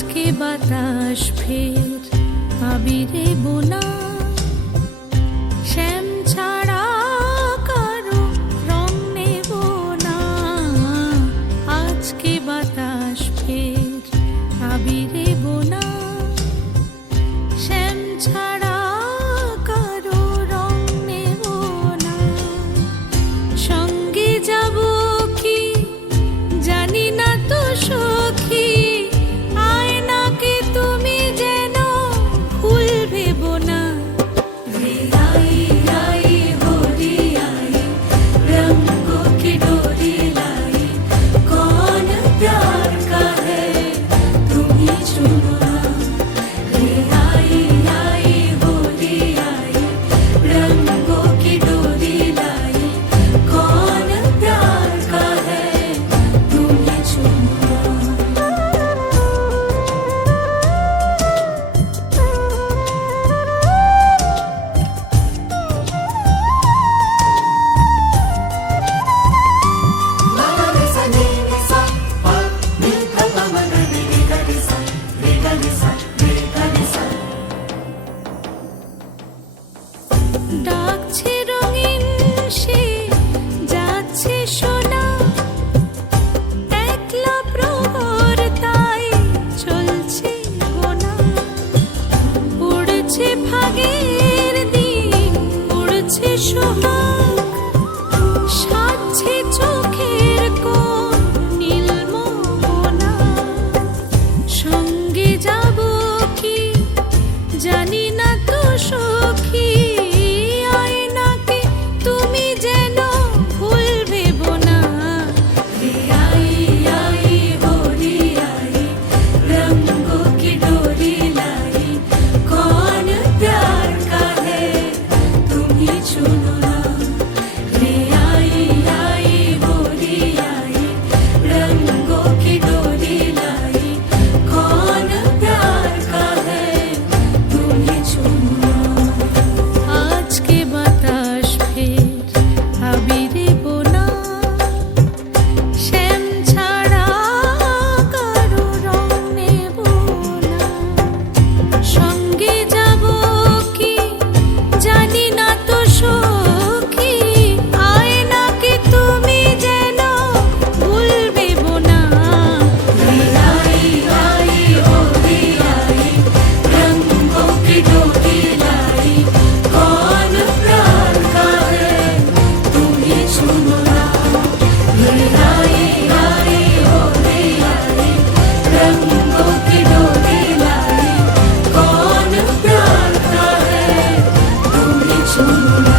আজকে বাতাস ফের আবিরে বোনা, শ্যাম ছাড়া কারো রং নেব না। আজকে বাতাস ফের আবিরে বোনা, শ্যাম ছাড়া কারো রং নেব না। সঙ্গে যাব কি জানি না তো সখী, আয়নাকে তুমি যেন ভুল ভেবো না। রে आई आई होली आई, रंगों की डोरी लाई, कौन प्यार का है तुम ही चुनो ना। रे आई आई होली आई, रंगों की डोरी लाई, कौन प्यार का है तुम ही चुनो ना। ডাকছে রঙিন সে যাচ্ছে সোনা, একলা প্রহর তাই চলছে গোনা। উড়ছে ভাগের দিন, উড়ছে সোহাগ, সাজছে চোখের কোণ নীল মোহনা। সঙ্গে যাব কি জানি না তো সখী, আয়নাকে তুমি যেন ভুল ভেবো না। রে आई आई होली आई, रंगों की डोरी लाई, कौन प्यार का है तुम ही चुनो ना। रे आई आई होली आई, रंगों की डोरी लाई, कौन प्यार का है तुम ही चुनो ना। আজকে বাতাস ফের আবিরে বোনা, শ্যাম ছাড়া কারো রং নেব না। সঙ্গে যাব কি জানি না তো সখী, আয়নাকে তুমি যেন ভুল ভেবো না। রে आई आई होली आई, रंगों की डोरी लाई, कौन प्यार का है तुम ही चुनो ना। रे आई आई होली आई, रंगों की डोरी लाई, कौन प्यार का है तुम ही चुनो ना।